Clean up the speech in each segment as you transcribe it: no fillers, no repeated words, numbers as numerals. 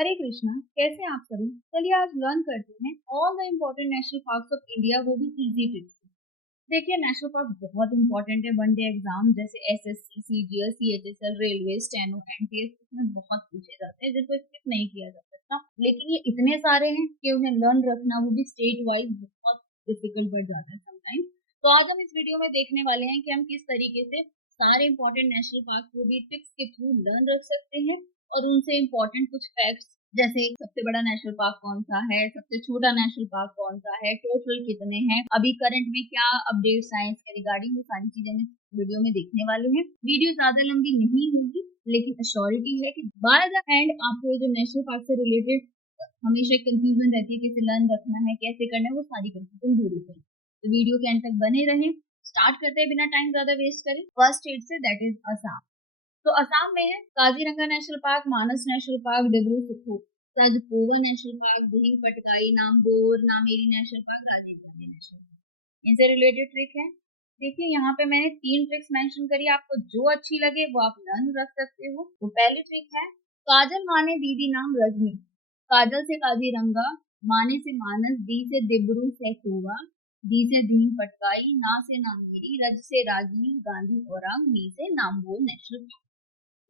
हरे कृष्णा। कैसे हैं आप सभी? चलिए आज लर्न करते हैं all the important national parks of India, वो भी इजी ट्रिक्स से। देखिए, नेशनल पार्क बहुत इंपॉर्टेंट है वन डे एग्जाम जैसे SSC, CGL, CHSL, railway, steno, MTS, इसमें बहुत पूछे जाते हैं जिनको स्किप नहीं किया जा सकता। लेकिन ये इतने सारे हैं कि उन्हें लर्न रखना, वो भी स्टेट वाइज, बहुत डिफिकल्ट बढ़ जाता है समटाइम। तो आज हम इस वीडियो में देखने वाले हैं कि हम किस तरीके से सारे इंपॉर्टेंट नेशनल पार्क को भी ट्रिक्स के थ्रू लर्न रख सकते हैं और उनसे इंपॉर्टेंट कुछ फैक्ट्स, जैसे सबसे बड़ा नेशनल पार्क कौन सा है, सबसे छोटा नेशनल पार्क कौन सा है, टोटल कितने हैं, अभी करंट में क्या अपडेट्स आए इसके रिगार्डिंग, वो सारी चीजें हम इस वीडियो में देखने वाले हैं। वीडियो ज्यादा लंबी नहीं होगी, लेकिन अश्योरिटी है कि बाय द एंड आपको जो नेशनल पार्क से रिलेटेड हमेशा एक कंफ्यूजन रहती है, कैसे लर्न रखना है, कैसे करना है, वो सारी कंफ्यूजन दूर हो जाए। तो वीडियो के एंड तक बने रहें। स्टार्ट करते हैं बिना टाइम ज्यादा वेस्ट करें फर्स्ट स्टेट से, दैट इज असम। तो असम में है Kaziranga national park, Manas national park, Dibru Saikhowa national park, Dehing Patkai, Nambor, Nameri national park, Rajiv Gandhi national park. इनसे रिलेटेड ट्रिक है। देखिए, यहाँ पे मैंने 3 ट्रिक्स मेंशन करी, आपको जो अच्छी लगे वो आप लर्न रख सकते हो। तो पहली ट्रिक है, काजल माने दीदी नाम रजनी, काजल से काजीरंगा, माने से मानस, दी से दिब्रू सैखोवा, दी से दिहिंग पटकाई, ना से नामेरी, रज से राजीव गांधी औरंग, नी से नामबोर नेशनल पार्क।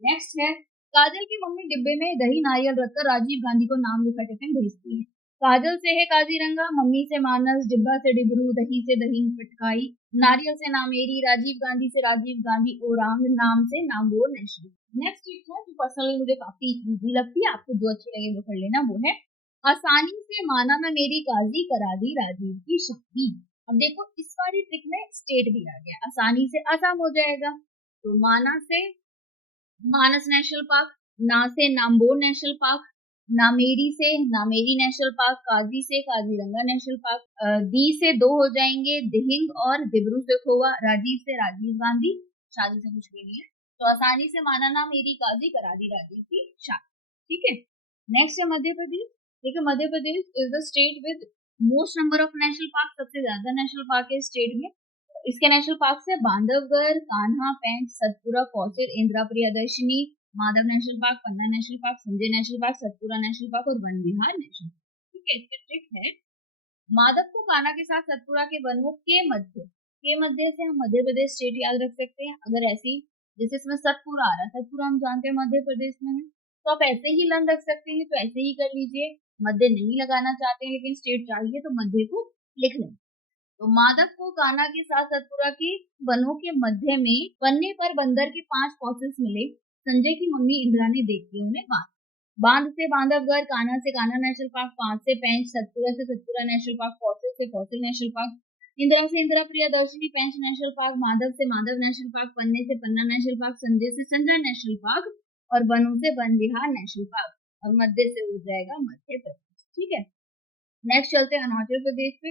नेक्स्ट है, काजल की मम्मी डिब्बे में दही नारियल रखकर राजीव गांधी को नाम लिखा टिफिन भेजती है। काजल से है काजीरंगा, मम्मी से मानस, डिब्बा से डिबरू, दही से दही पटकाई, नारियल से नामेरी, राजीव गांधी से राजीव गांधी, औरंग नाम से नामबोर नेशनल। नेक्स्ट चीज है जो पर्सनली मुझे काफी इजी लगती है, आपको जो अच्छी लगे वो कर लेना, वो है आसानी से माना ना मेरी काजी, करा दी राजीव की शादी। अब देखो, इस वाली ट्रिक में स्टेट भी आ गया, आसानी से असम हो जाएगा, तो माना से मानस नेशनल पार्क, ना से नामबोर नेशनल पार्क, नामेरी से नामेरी नेशनल पार्क, काजी से काजीरंगा नेशनल पार्क, दी से 2 हो जाएंगे, दिहिंग और दिब्रू सैखोवा, राजीव से राजीव गांधी, शादी से कुछ भी नहीं है, तो आसानी से माना ना मेरी काजी, करा दी राजीव की शादी। ठीक है। नेक्स्ट है मध्य प्रदेश। देखिए, Madhya Pradesh is the state with most number of national park, सबसे ज्यादा नेशनल पार्क है स्टेट में। इसके नेशनल पार्क से Bandhavgarh, Kanha, Pench, Satpura, Kaushik, Indira Priyadarshini, Madhav national park, Panna national park, Sanjay national park, Satpura national park और वन विहार नेशनल पार्क। ठीक है। इसका ट्रिक है, माधव को कान्हा के साथ सतपुरा के वनों के मध्य से हम मध्य प्रदेश स्टेट याद रख सकते हैं। अगर ऐसी, जैसे इसमें सतपुरा आ रहा है, सतपुरा हम जानते हैं मध्य प्रदेश में है, तो आप ऐसे ही लर्न रख सकते हैं, तो ऐसे ही कर लीजिए। मध्य नहीं लगाना चाहते हैं लेकिन स्टेट चाहिए, तो मध्य को लिख लें। तो माधव को कान्हा के साथ सतपुरा के वनों के मध्य में पन्ने पर बंदर के 5 फॉसिल्स मिले। संजय की मम्मी इंदिरा ने देख लिया उन्हें बांध से बांधवगढ़, कान्हा से कान्हा नेशनल पार्क, पांच से पेंच, सतपुरा से सतपुरा नेशनल पार्क, फॉसिल से फॉसिल नेशनल पार्क, इंदिरा से इंदिरा प्रियदर्शनी पेंच नेशनल पार्क, माधव से माधव नेशनल पार्क, पन्ने से पन्ना नेशनल पार्क, संजय से संजय नेशनल पार्क और वनों से वन विहार नेशनल पार्क, और मध्य से हो जाएगा मध्य प्रदेश। ठीक है। नेक्स्ट चलते हैं अरुणाचल प्रदेश पे।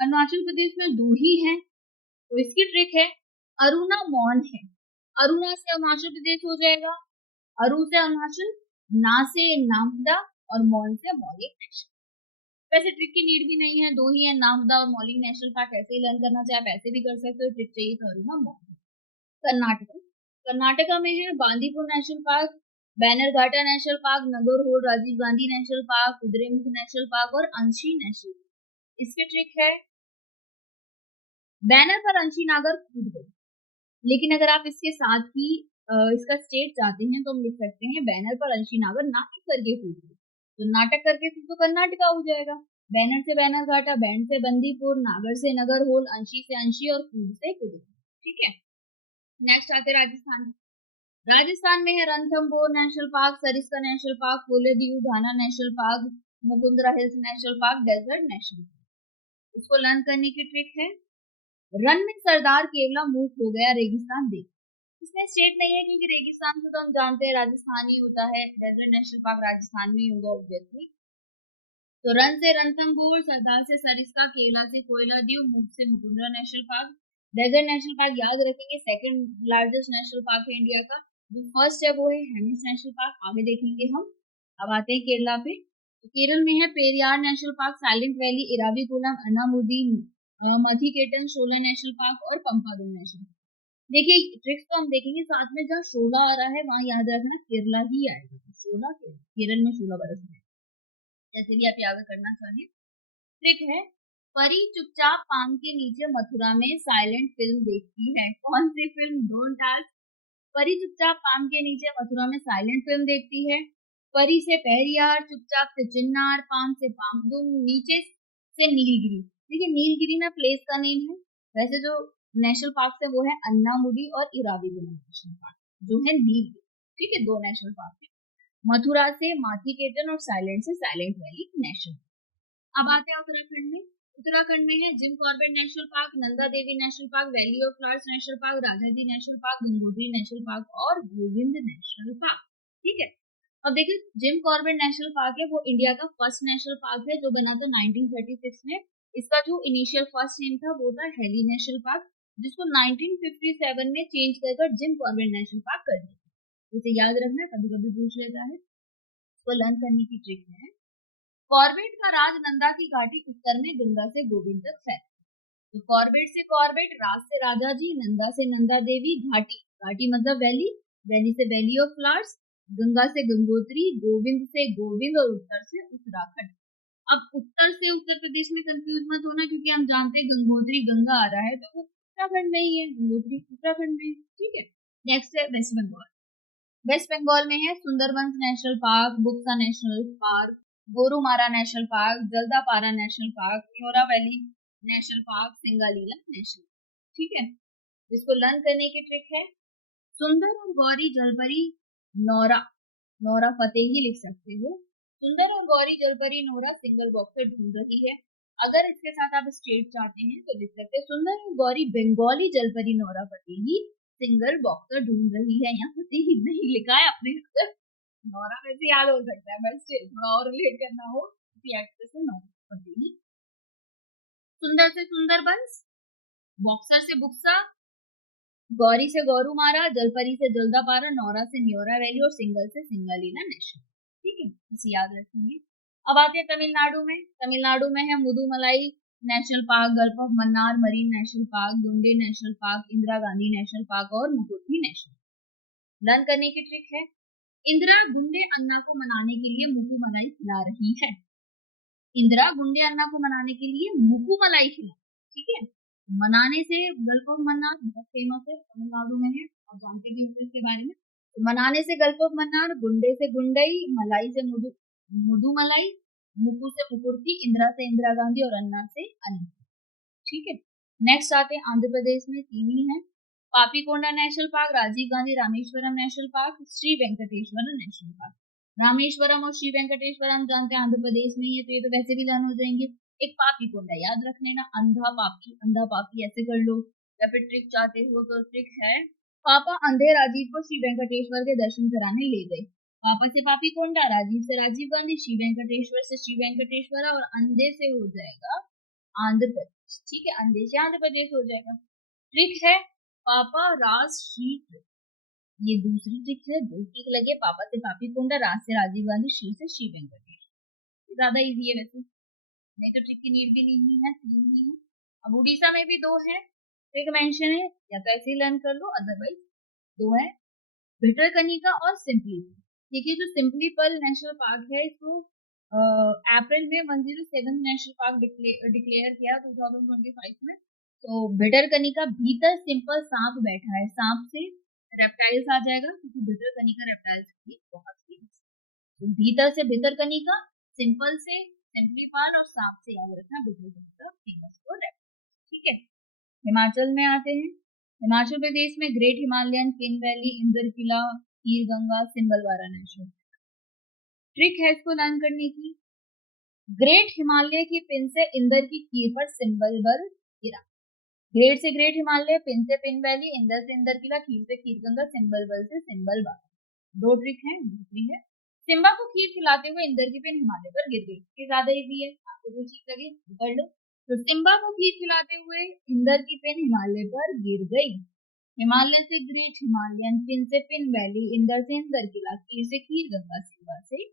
अरुणाचल प्रदेश में दूही है, तो इसकी ट्रिक है, अरुणा मौन है, अरुणा से अरुणाचल प्रदेश हो जाएगा, अरु से अरुणाचल, ना से नामदा और मौन से मौलिक नेशनल। वैसे ट्रिक की नीड भी नहीं है, 2 ही है, नामदा और मौलिक नेशनल पार्क, ऐसे ही लर्न करना चाहे आप ऐसे भी कर सकते हो, ट्रिक चाहिए तो अरुणा मौन। कर्नाटक, कर्नाटका में है Bandipur national park, Bannerghatta national park, Nagarhole Rajiv Gandhi national park, Kudremukh national park और अंशी नेशनल पार्क। इसकी ट्रिक है, बैनर पर अंशी नागर कूद गई, लेकिन अगर आप इसके साथ ही इसका स्टेट चाहते हैं तो हम लिख सकते हैं, बैनर पर अंशी नागर नाटक करके कूद गई, तो नाटक करके तो कर्नाटका हो जाएगा। बैनर से बैनर घाटा, बैंड से बंदीपुर, नागर से नगर होल, अंशी से अंशी और कूद से कूद। ठीक है। नेक्स्ट आते राजस्थान। राजस्थान में है Ranthambore national park, Sariska national park, फूलेदीव Ghana national park, Mukundra hills national park, desert national park. इसको लर्न करने की ट्रिक है, रन में सरदार केवला मूक हो गया रेगिस्तान देख। इसमें स्टेट नहीं है क्योंकि रेगिस्तान से तो हम जानते हैं राजस्थान ही होता है, डेजर्ट नेशनल पार्क राजस्थान में ही होगा ऑब्वियसली। तो रन से रणथंभौर, सरदार से सरिस्का, केवला से कोयला दीव, मूक से Mukundra national park. Desert national park याद रखेंगे सेकंड लार्जेस्ट नेशनल पार्क है इंडिया का, जो फर्स्ट है वो है हेमिस नेशनल पार्क, आगे देखेंगे हम। अब आते हैं केरला पे। तो केरल में है Periyar national park, Silent Valley, Eravikulam, Anamudi, Mathikettan, Shola national park और पंपादुम नेशनल पार्क। देखिए, ट्रिक्स तो हम देखेंगे, साथ में जहाँ शोला आ रहा है वहां याद रखना केरला ही आएगा, शोला केरल में 16 बरस में, जैसे भी आप याद करना चाहिए। ट्रिक है, परी चुपचाप पाम के नीचे मथुरा में साइलेंट फिल्म देखती है। कौन सी फिल्म? Don't ask. परी चुपचाप पाम के नीचे मथुरा में साइलेंट फिल्म देखती है। परी से पहरियार, चुपचाप से चिन्नार, पाम से पामदुम, नीचे से नीलगिरी। देखिए नीलगिरी ना प्लेस का नेम है, वैसे जो नेशनल पार्क है वो है अन्नामुडी और इराविकुलम नेशनल पार्क, जो है नीलगिरी। ठीक है, दो नेशनल पार्क है। मथुरा से माथीकेटन और साइलेंट से साइलेंट वैली नेशनल। अब आते हैं उत्तराखंड में। उत्तराखंड में है Jim Corbett national park, Nanda Devi national park, valley of flowers national park, Rajaji national park, Gangotri national park और गोविंद नेशनल पार्क। ठीक है, अब देखिए जिम कॉर्बेट नेशनल पार्क है वो इंडिया का फर्स्ट नेशनल पार्क है जो बना था 1936 में। इसका जो इनिशियल फर्स्ट नेम था वो था हेली नेशनल पार्क, जिसको 1957 में चेंज कर जिम कॉर्बेट नेशनल पार्क कर दिया। इसे याद रखना, कभी कभी पूछ लेता है। इसको लर्न करने की ट्रिक है, कॉर्बेट का राज नंदा की घाटी उत्तर में गंगा से गोविंद तक है। तो कॉर्बेट से कॉर्बेट, राज से राजा जी, नंदा से नंदा देवी, घाटी घाटी मतलब वैली, वैली से वैली ऑफ फ्लावर्स, गंगा से गंगोत्री, गोविंद से गोविंद और उत्तर से उत्तराखंड। अब उत्तर से उत्तर प्रदेश में कंफ्यूज मत होना, क्योंकि हम जानते हैं गंगोत्री गंगा आ रहा है तो वो उत्तराखंड में ही है, गंगोत्री उत्तराखंड में। ठीक है, नेक्स्ट है वेस्ट बंगाल। वेस्ट बंगाल में है Sundarbans national park, Buxa national park, Gorumara national park, Jaldapara national park, Neora valley national park, Singalila national. ठीक है, इसको लर्न करने की ट्रिक है, सुंदर और गौरी जलपरी नौरा, नौरा फतेही लिख सकते हो। सुंदर और गौरी जलपरी नौरा सिंगल बॉक्स से ढूंढ रही है। अगर इसके साथ आप स्टेट चाहते हैं तो लिख सकते हैं सुंदर और गौरी बंगाली जलपरी नौरा फतेही सिंगल बॉक्सर ढूंढ रही है। यहाँ फतेही नहीं लिखा है, अपने नौरा वैसे याद हो सकता है, बट स्टिल थोड़ा और रिलेट करना हो किसी एक्टर से, नौरा फतेही। सुंदर से सुंदरबंस, बॉक्सर से बुक्सा, गौरी से गौरुमारा, जलपरी से जल्दापारा, नौरा से न्योरा वैली और सिंगल से सिंगालीला नेशनल। ठीक है, इसे याद रखेंगे। अब आते हैं तमिलनाडु में। तमिलनाडु में है Mudumalai national park, Gulf of Mannar marine national park, Guindy national park, Indira Gandhi national park और मुकुट्टी नेशनल। लर्न करने की ट्रिक है, इंदिरा गुंडे अन्ना को मनाने के लिए मुकु मलाई खिला रही है। इंदिरा गुंडे अन्ना को मनाने के लिए मुकु मलाई खिला। ठीक है, मनाने से गल्फ ऑफ मन्नार बहुत फेमस है, तमिलनाडु में है, आप जानते भी होंगे इसके बारे में। तो मनाने से गल्फ ऑफ मन्नार, गुंडे से गुंडई, मलाई से मुदु मलाई, मुकु से मुकुर्ती, इंदिरा से इंदिरा गांधी और अन्ना से अन्ना। ठीक है, नेक्स्ट आते हैं आंध्र प्रदेश में, तीन ही है, Papikonda national park, Rajiv Gandhi Rameswaram national park, Shri Venkateswara national park. Rameswaram और श्री वेंकटेश्वरम जानते हैं आंध्र प्रदेश में ही है, तो ये तो वैसे भी लर्न हो जाएंगे। एक पापीकोंडा याद रख लेना, अंधा पापी ऐसे कर लो। या फिर ट्रिक चाहते हो तो ट्रिक है, पापा अंधे राजीव को श्री वेंकटेश्वर के दर्शन कराने ले गए। पापा से पापीकोंडा, राजीव से राजीव गांधी, श्री वेंकटेश्वर से श्री वेंकटेश्वर और अंधे से हो जाएगा आंध्र प्रदेश। ठीक है, अंधे से आंध्र प्रदेश हो जाएगा। ट्रिक है पापा राज श्री, ये दूसरी ट्रिक है, दो ट्रिक लगे, पापा से पापीकोंडा, राज से राजीव गांधी, श्री से श्री वेंकटेश्वर। ज्यादा इजी है वैसे, नहीं तो ट्रिक की नीड भी नहीं है, तीन ही है। अब उड़ीसा में भी दो है, ट्रिक मेंशन है, या तो ऐसे ही लर्न कर लो, अदरवाइज दो है, भितरकनिका और सिंपली। देखिए जो सिंपली पर्ल नेशनल पार्क है इसको अप्रैल में 107 नेशनल पार्क डिक्लेयर किया 2025 में। तो भितरकनिका, भीतर सिंपल सांप बैठा है, सांप से रेप्टाइल्स आ जाएगा क्योंकि भितरकनिका रेप्टाइल्स की बहुत फेमस। तो भीतर से भितरकनिका, सिंपल से सिंपली पार्ल और सांप से याद रखना भितरकनिका फेमस फॉर रेप्टाइल्स। ठीक है, हिमाचल में आते हैं। हिमाचल प्रदेश में ग्रेट हिमालयन, किन वैली, इंदर किला, खीर गंगा, सिंबलवारा नेशनल। ट्रिक है इसको लर्न करने की, ग्रेट हिमालय की पिन से इंदर की खीर पर सिंबलवर गिरा। ग्रेट से ग्रेट हिमालय, पिन से पिन वैली, इंदर से इंदर किला, खीर से खीर गंगा, सिंबलवर से सिंबलवारा। दो ट्रिक है। दूसरी है, सिम्बा को खीर खिलाते हुए इंदर की पिन हिमालय पर गिर गई। ये ज्यादा इजी है, आपको जो ठीक लगे कर लो। तो सिम्बा को खीर खिलाते हुए इंदर की पिन हिमालय पर गिर गई। हिमालय से ग्रेट हिमालयन, पिन से पिन वैली, इंदर से इंदर किला, खीर से खीर गंगा, सिम्बा से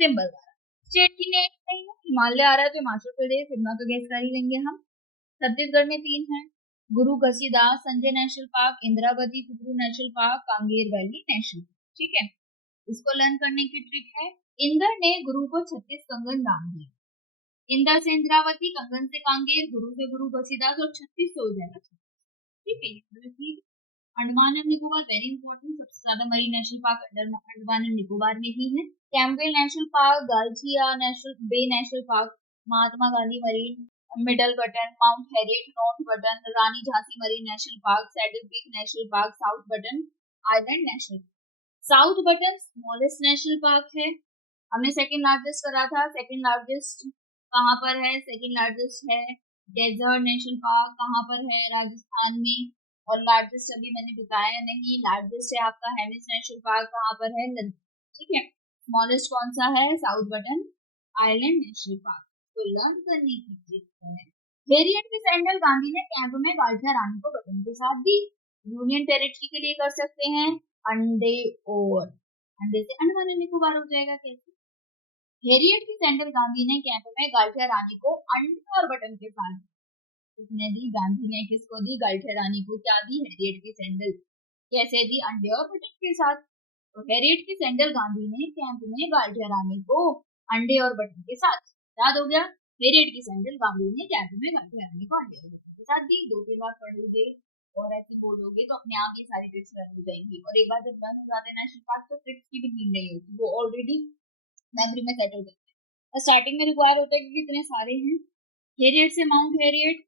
सिंबलवारा। स्टेट की नहीं, हिमालय आ रहा है तो हिमाचल प्रदेश, इतना तो गैस कर ही लेंगे हम। छत्तीसगढ़ में तीन है, गुरु Ghasidas Sanjay national park, Indravati Kukru national park, Kanger valley national. ठीक है, इसको लर्न करने की ट्रिक है, इंद्र ने गुरु को 36 कंगन दान दिए। इंद्र से इंद्रावती, कंगन से कांगेर, गुरु से गुरु घसीदास और 36 हो जाएगा। ठीक है। Andaman and Nicobar very important, सबसे ज्यादा marine national park Andaman and Nicobar में ही है। Campbell national park, Galathea national bay national park, Mahatma Gandhi marine Middle Button, Mount Harriet North Button, Rani Jhansi marine national park, Saddle Peak national park, South Button island national park. South Button smallest national park है, हमने second largest करा था। Second largest कहाँ पर है? Second largest है desert national park, कहाँ पर है? राजस्थान में। और लार्जेस्ट अभी मैंने बताया नहीं, लार्जेस्ट है आपका हेमिस नेशनल पार्क, कहाँ पर है? लद्दाख। ठीक है। स्मॉलेस्ट कौन सा है? South Button island national park. तो लर्न करने की ट्रिक है, हेरियट की सैंडल गांधी ने कैंप में गाल्ठिया रानी को बटन के साथ दी। यूनियन टेरिटरी के लिए कर सकते हैं अंडे, और अंडे से अंडमान एंड निकोबार हो जाएगा। कैसे? हेरियट की सैंडल गांधी ने कैंप में गाल्ठिया रानी को अंडे और बटन के साथ किसने दी? गांधी ने। किसको दी? गाल्ठिया रानी को। क्या दी? हेरियट की सैंडल। कैसे दी? अंडे और बटन के साथ। तो हेरियट की सैंडल गांधी ने कैंप में गाल्ठिया रानी को अंडे और बटन के साथ। याद हो गया? हेरियट की सैंडल गांधी ने कैंप में गाल्ठिया रानी को अंडे और बटन के साथ दी। 2-3 बार पढ़ोगे और ऐसे बोलोगे तो अपने आप ये सारी ट्रिक्स लर्न हो जाएंगी। और एक बार जब लर्न हो जाते हैं नेशनल पार्क, तो ट्रिक्स की भी नीड नहीं होती, वो ऑलरेडी मेमोरी में सेट हो जाते हैं। स्टार्टिंग में रिक्वायर होता है क्योंकि इतने सारे हैं। हेरियट से माउंट हेरियट,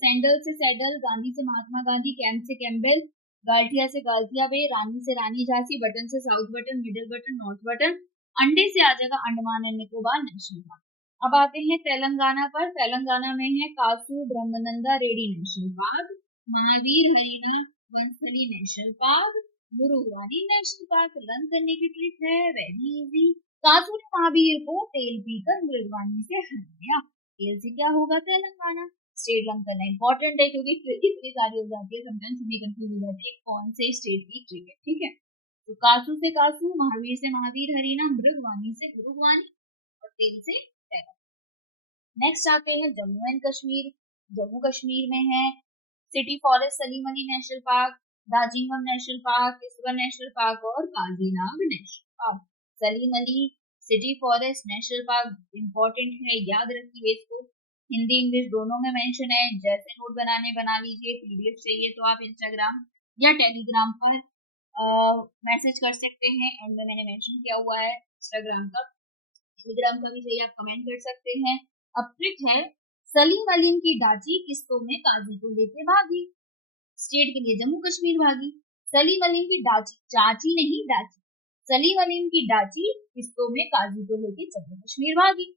सैंडल से सैडल, गांधी से महात्मा गांधी, कैंप से कैम्पबेल, गाल्ठिया से गाल्ठिया बे, रानी से रानी झांसी, बटन से South Button, Middle Button, North Button, अंडे से आ जाएगा Andaman and Nicobar national park. अब आते हैं तेलंगाना पर। तेलंगाना में है Kasu Brahmananda Reddy national park, Mahavir Harina Vanasthali national park, Mrugavani national park. Learn करने की ट्रिक है वेरी इजी। कासू ने महावीर को तेल पीकर मृगवानी से हराया। तेल से क्या होगा? तेलंगाना। स्टेट लर्न करना इंपॉर्टेंट है क्योंकि इतनी सारी हो जाती है, समटाइम्स हमें कंफ्यूज हो जाती है कौन से स्टेट की ट्रिक है। ठीक है। तो कासू से कासू, महावीर से महावीर हरीना, मृगवानी से मृगवानी और तेल से तेल। नेक्स्ट आते हैं जम्मू एंड कश्मीर। जम्मू कश्मीर में है city forest Salim Ali national park, Dachigam national park, Kishtwar national park और Kazinag national park. Salim Ali city forest national park important है, याद रखिए इसको। हिंदी इंग्लिश दोनों में मेंशन है। जैसे नोट बना लीजिए। पीडीएफ चाहिए तो आप इंस्टाग्राम या टेलीग्राम पर मैसेज कर सकते हैं, एंड में मैंने मेंशन किया हुआ है इंस्टाग्राम का। टेलीग्राम का भी चाहिए आप कमेंट कर सकते हैं। अब ट्रिक है, सलीम अली की डाची किस्तों में काजी को लेके भागी। स्टेट के लिए जम्मू कश्मीर भागी। सलीम अली की डाची, चाची नहीं डाची, सलीम अली की डाची किस्तों में काजी को लेके जम्मू कश्मीर भागी।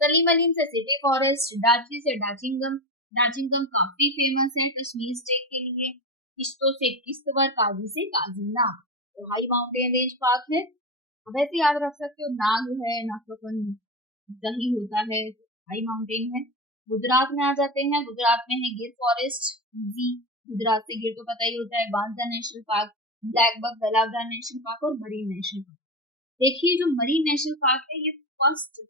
सलीम अलीम से सिटी फॉरेस्ट, डाची से डाचिंगम। डाचिंगम काफी फेमस है कश्मीर स्टेट के लिए। किश्तों से किश्तवर, काजी से काजीना। तो हाई माउंटेन रेंज पार्क है। अब ऐसे याद रख सकते हो, नाग है, नागपन दही होता है, हाई माउंटेन है। गुजरात में आ जाते हैं। गुजरात में है गिर फॉरेस्ट, गुजरात से गिर तो पता ही होता है, Bandra national park, black buck दलावदा नेशनल पार्क और मरीन नेशनल पार्क। देखिए जो मरीन नेशनल पार्क है, ये फर्स्ट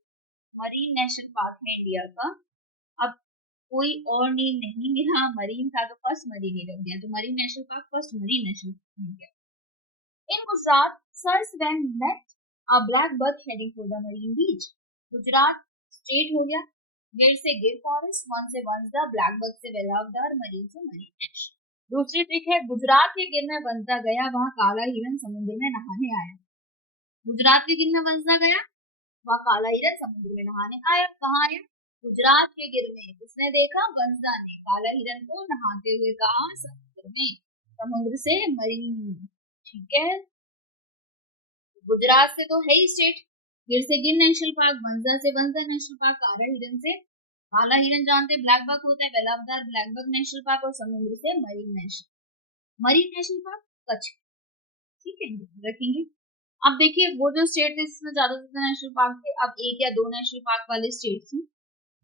मरीन नेशनल पार्क है इंडिया का। अब कोई और नेम नहीं मिला, मरीन था तो फर्स्ट मरीन ही रख दिया, तो marine national park first marine national park. In Gujarat sirs when met a black buck heading for the marine beach. Gujarat state हो गया। गिर से गिर फॉरेस्ट, वन से वंसदा, ब्लैक बक से वेलावदर, मरीन से मरीन नेशनल। दूसरी ट्रिक है, गुजरात के गिर में वंसदा गया, वहां काला हिरन समुद्र में नहाने आया। गुजरात के गिर में वंसदा गया, वह काला हिरन समुद्र में नहाने आया। कहाँ आया? गुजरात के गिर में। किसने देखा? वंसदा ने काला हिरन को नहाते हुए। कहा? समुद्र में। समुद्र से मरीन। ठीक है। गुजरात से तो है ही स्टेट, गिर से गिर नेशनल पार्क, वंसदा से वंसदा नेशनल पार्क, काला हिरन से काला हिरन जानते ब्लैक बक होता है, Velavadar black buck national park, और समुद्र से मरीन नेशनल पार्क कच्छ। ठीक है, रखेंगे। अब देखिए वो जो स्टेट है जिसमें ज्यादा से ज्यादा नेशनल पार्क थे, अब एक या दो नेशनल पार्क वाले स्टेट्स हैं,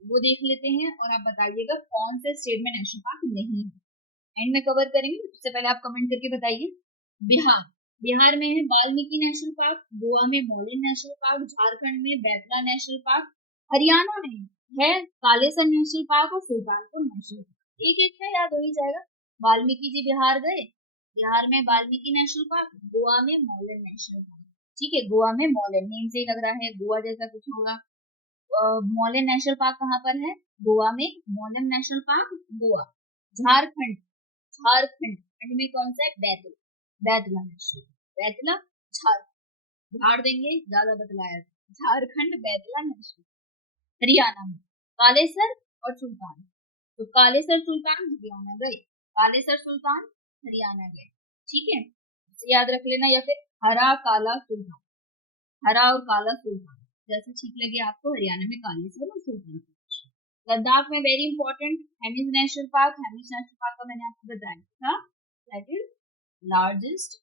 वो देख लेते हैं और आप बताइएगा कौन से स्टेट में नेशनल पार्क नहीं है। एंड में कवर करेंगे, उससे पहले आप कमेंट करके बताइए। बिहार। बिहार में है वाल्मीकि नेशनल पार्क, गोवा में मौलिन नेशनल पार्क, झारखंड में बैतला नेशनल पार्क, हरियाणा में है कालेसर नेशनल पार्क और सुल्तानपुर नेशनल पार्क। एक एक है, याद हो ही जाएगा। वाल्मीकि जी बिहार गए, बिहार में वाल्मीकि नेशनल पार्क, गोवा में मौलिन नेशनल पार्क। ठीक है, गोवा में मॉलन, नेम से ही लग रहा है गोवा जैसा कुछ होगा। मॉलन नेशनल पार्क कहाँ पर है? गोवा में। मॉलन नेशनल पार्क गोवा। झारखंड, झारखंड खंड में कौन सा है? बैतूल, बैतला नेशनल, बैतला झारखंड, झाड़ देंगे ज्यादा बतलाया। झारखंड बैतला नेशनल। हरियाणा में कालेसर और सुल्तान, तो कालेसर सुल्तान हरियाणा गए, कालेसर सुल्तान हरियाणा गए, ठीक है, इसे याद रख लेना। या फिर हरा काला सुल्तान, हरा और काला सुल्तान, जैसे ठीक लगे आपको। हरियाणा में कालेसर और सुल्तान। लद्दाख में very important Hemis national park, Hemis national park का मैंने आपको बताया था, that is largest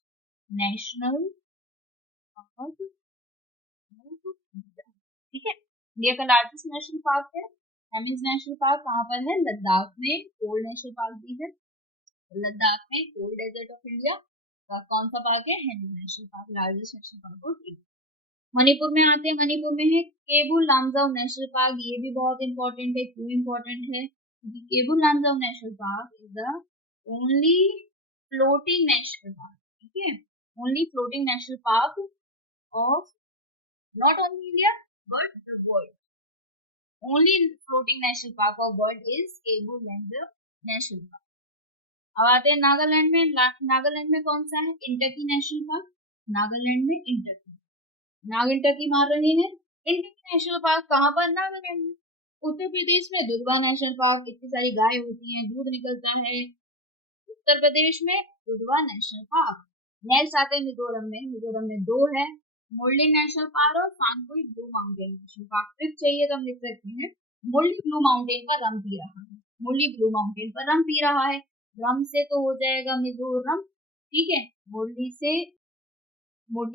national park, ठीक है, इंडिया का लार्जेस्ट नेशनल पार्क है हेमिस नेशनल पार्क। कहाँ पर है? लद्दाख में। कोल्ड नेशनल पार्क भी है लद्दाख में, कोल्ड डेजर्ट ऑफ इंडिया का कौन सा पार्क है? Hemis national park, largest national park of India. Manipur में आते हैं, मणिपुर में है केबुल लामजाओ नेशनल पार्क, ये भी बहुत इंपॉर्टेंट है। क्यों इंपॉर्टेंट है? क्योंकि Keibul Lamjao national park is the only floating national park, ठीक है, only floating national park of not only India but the world. Only floating national park of world is Keibul Lamjao national park. अब आते हैं नागालैंड में। नागालैंड में कौन सा है? इंटकी नेशनल पार्क, नागालैंड में इंटकी, नागिनटकी मार रहे हैं। इंटकी नेशनल पार्क कहाँ पर? नागालैंड में। उत्तर प्रदेश में दुधवा नेशनल पार्क, इतनी सारी गाय होती हैं, दूध निकलता है। उत्तर प्रदेश में दुधवा नेशनल पार्क। नेक्स्ट आते हैं मिजोरम में, मिजोरम में दो है, मोरली नेशनल पार्क और Phawngpui blue mountain national park. Trick चाहिए तो हम लिख सकते हैं, मुरली ब्लू माउंटेन पर रम पी रहा है, मुरली ब्लू माउंटेन पर रम पी रहा है। रम से तो हो जाएगा मिजोरम, ठीक है, मुरली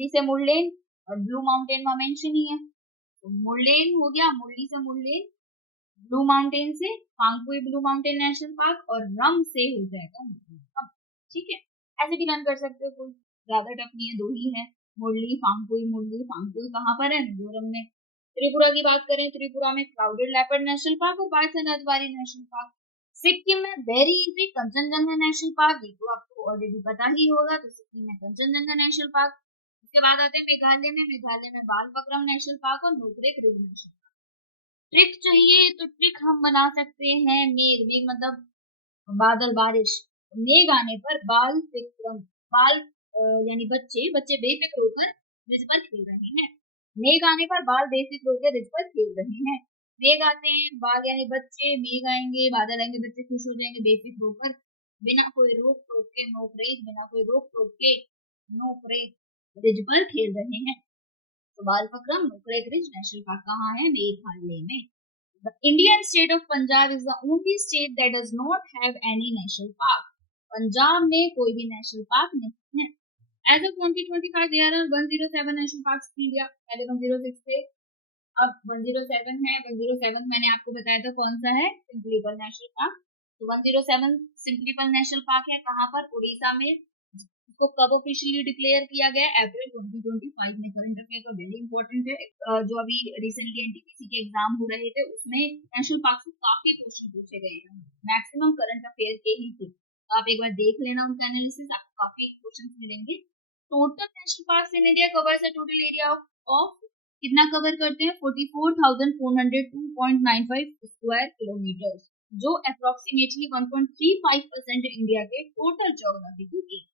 से मुरलेन, और ब्लू माउंटेन का मेंशन ही है, तो मुरलेन हो गया, मुरली से मुरलेन, ब्लू माउंटेन से Phawngpui blue mountain national park, और रम से हो जाएगा मिजोरम, ठीक है। ऐसे भी रन कर सकते हो, कोई ज्यादा टफ नहीं है, दो ही है, मुरली फांगपुई कहाँ पर है? मिजोरम में। त्रिपुरा की बात करें, त्रिपुरा में क्लाउडेड लेपर्ड नेशनल पार्क और बाइसन अजवारी नेशनल पार्क। सिक्किम में very easy Kanchenjunga national park, ये तो आपको ऑलरेडी पता ही होगा, तो सिक्किम में कंचनजंगा नेशनल पार्क। उसके बाद आते हैं मेघालय में, मेघालय में बालपक्रम नेशनल पार्क और Nokrek ridge national park. Trick चाहिए तो ट्रिक हम बना सकते हैं, मेघ, मेघ मतलब बादल, बारिश, मेघ आने पर बाल विक्रम, बाल यानी बच्चे, बच्चे बेफिक्र होकर रिज पर खेल रहे हैं। मेघ आने पर बाल बेफिक्र होकर रिज पर खेल रहे हैं। मेघ आते हैं, बाल यानी बच्चे, मेघ आएंगे, बादल आएंगे, बच्चे खुश हो जाएंगे बेफिक्र होकर, बिना कोई रोक टोक के, नो ब्रेक, बिना कोई रोक टोक के, नो ब्रेक रिज पर खेल रहे हैं। तो Balphakram Nokrek ridge national park कहाँ है? मेघालय में। The Indian state of Punjab is the only state that does not have any national park. Punjab में कोई भी नेशनल पार्क नहीं है। As of 2025, there are 107 national parks in India. पहले 106 थे, अब 107 है। 107 मैंने आपको बताया था कौन सा है? सिंपलीपल नेशनल पार्क। तो 107 सिंपलीपल नेशनल पार्क है कहाँ पर? उड़ीसा में। इसको कब ऑफिशियली डिक्लेयर किया गया? अप्रैल 2025 में। करंट अफेयर तो वेरी इंपॉर्टेंट है, जो अभी रिसेंटली एनटीपीसी के एग्जाम हो रहे थे उसमें नेशनल पार्क से काफी क्वेश्चन पूछे गए हैं, मैक्सिमम करंट अफेयर के ही थे, तो आप एक बार देख लेना उनका एनालिसिस, आपको काफी क्वेश्चन मिलेंगे। Total national park in India covers the total area of कितना कवर करते हैं? 44,402.95 स्क्वायर किलोमीटर, जो अप्रोक्सीमेटली 1.35% इंडिया के टोटल ज्योग्राफिकल एरिया।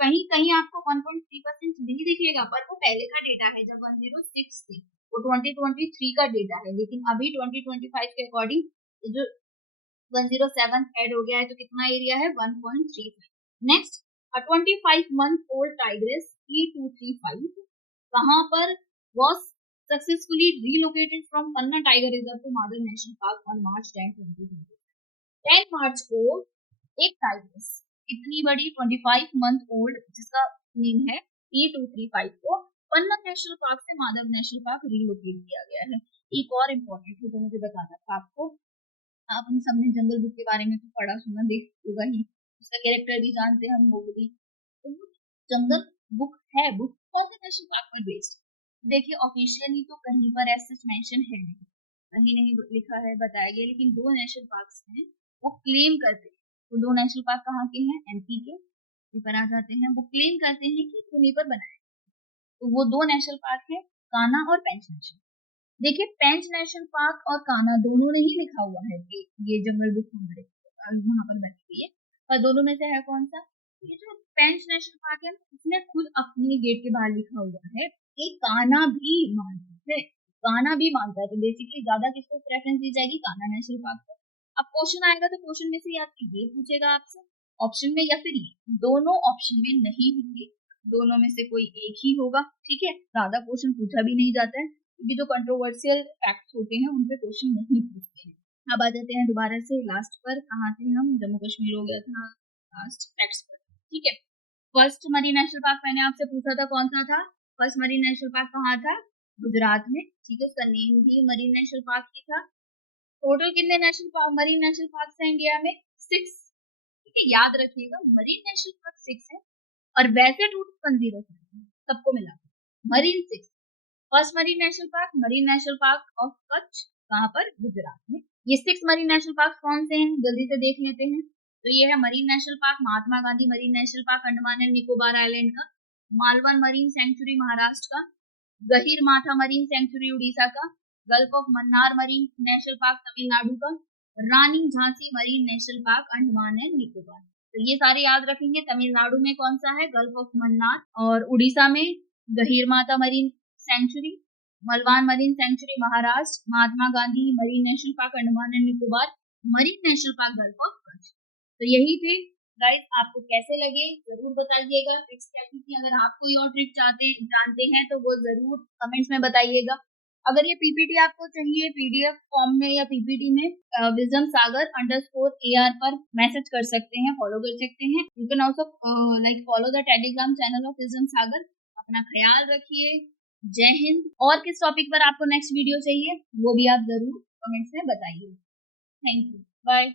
कहीं कहीं आपको 1.3% नहीं दिखेगा, पर वो पहले का डेटा है, जब 106 थे वो 2023 का डेटा है, लेकिन अभी 2025 के अकॉर्डिंग जो 107 ऐड हो गया है, तो कितना एरिया है? 1.35। Next, 25 month old tigress E235 कहाँ पर was successfully relocated from Panna Tiger Reserve to Madhav National Park on March 10, 2020। 10 मार्च को एक टाइग्रेस, इतनी बड़ी 25 मंथ ओल्ड, जिसका नेम है E235 को पन्ना नेशनल पार्क से माधव नेशनल पार्क रिलोकेट किया गया है। एक और इम्पोर्टेंट है जो मुझे बताना था आपको, आप हम सबने जंगल बुक के बारे में तो पढ़ा सुना देख होगा ही, उसका कैरेक्टर भी जानते हैं हम मोगली। तो जंगल बुक है, बुक कौन से नेशनल पार्क पर बेस्ड? देखिए ऑफिशियली तो कहीं पर ऐसा मेंशन है नहीं, कहीं नहीं लिखा है, बताया गया, लेकिन दो नेशनल पार्क्स हैं वो क्लेम करते हैं। वो दो नेशनल पार्क कहाँ के हैं? एमपी के, पर आ जाते हैं, वो क्लेम करते हैं कि पुणे पर बनाए, तो वो 2 नेशनल पार्क है, कान्हा और पेंच नेशनल। देखिए पेंच नेशनल पार्क और कान्हा दोनों ने ही लिखा हुआ है कि ये जंगल बुक हमारे वहां पर बैठी हुई है, पर दोनों में से है कौन सा? ये जो पेंच नेशनल पार्क है उसने खुद अपने गेट के बाहर लिखा हुआ है कि कान्हा भी मानता है, कान्हा भी मानता है। तो बेसिकली ज्यादा किसको प्रेफरेंस दी जाएगी? कान्हा नेशनल पार्क को। अब क्वेश्चन आएगा तो क्वेश्चन में से या तो ये पूछेगा आपसे ऑप्शन में या फिर ये, दोनों ऑप्शन में नहीं होंगे, दोनों में से कोई एक ही होगा। ठीक है, ज्यादा क्वेश्चन पूछा भी नहीं जाता है क्योंकि जो कंट्रोवर्शियल फैक्ट्स होते हैं उन पे क्वेश्चन नहीं पूछते हैं। अब आ जाते हैं दोबारा से लास्ट पर, कहाँ थे हम? जम्मू कश्मीर हो गया था लास्ट फैक्ट्स पर। ठीक है, फर्स्ट मरीन नेशनल पार्क मैंने आपसे पूछा था कौन सा था? फर्स्ट मरीन नेशनल पार्क कहाँ था? गुजरात में। ठीक है, उसका नेम भी मरीन नेशनल पार्क ही था। टोटल कितने national park, marine national park है इंडिया में? 6। ठीक है, याद रखिएगा मरीन नेशनल पार्क 6 है और वैसे टोटल 10 सबको मिला marine 6। First marine national park, marine national park of Kutch, कहाँ पर? गुजरात में। ये 6 मरीन नेशनल पार्क कौन से हैं? जल्दी से देख लेते हैं। तो ये है marine national park Mahatma Gandhi marine national park Andaman and Nicobar island का, मालवन मरीन सेंचुरी महाराष्ट्र का, गहीर माथा मरीन सेंचुरी उड़ीसा का, Gulf of Mannar marine national park Tamil Nadu का, Rani Jhansi marine national park Andaman and Nicobar. तो ये सारे याद रखेंगे। तमिलनाडु में कौन सा है? गल्फ ऑफ मन्नार, और उड़ीसा में Gahirmatha marine sanctuary, Malvan marine sanctuary Maharashtra, Mahatma Gandhi marine national park Andaman and Nicobar, marine national park Gulf of Kutch. तो यही थे गाइस, आपको कैसे लगे जरूर बताइएगा। ट्रिक्स कैसी थी? अगर आप कोई और ट्रिक जानते हैं तो वो जरूर कमेंट्स में बताइएगा। अगर ये पीपीटी आपको चाहिए पीडीएफ फॉर्म में या पीपीटी में, विजडम सागर _AR पर मैसेज कर सकते हैं, फॉलो कर सकते हैं। You can also like follow the Telegram channel of Wisdom Sagar. अपना ख्याल रखिए। जय हिंद। और किस टॉपिक पर आपको नेक्स्ट वीडियो चाहिए वो भी आप जरूर कमेंट्स में बताइए। Thank you, bye.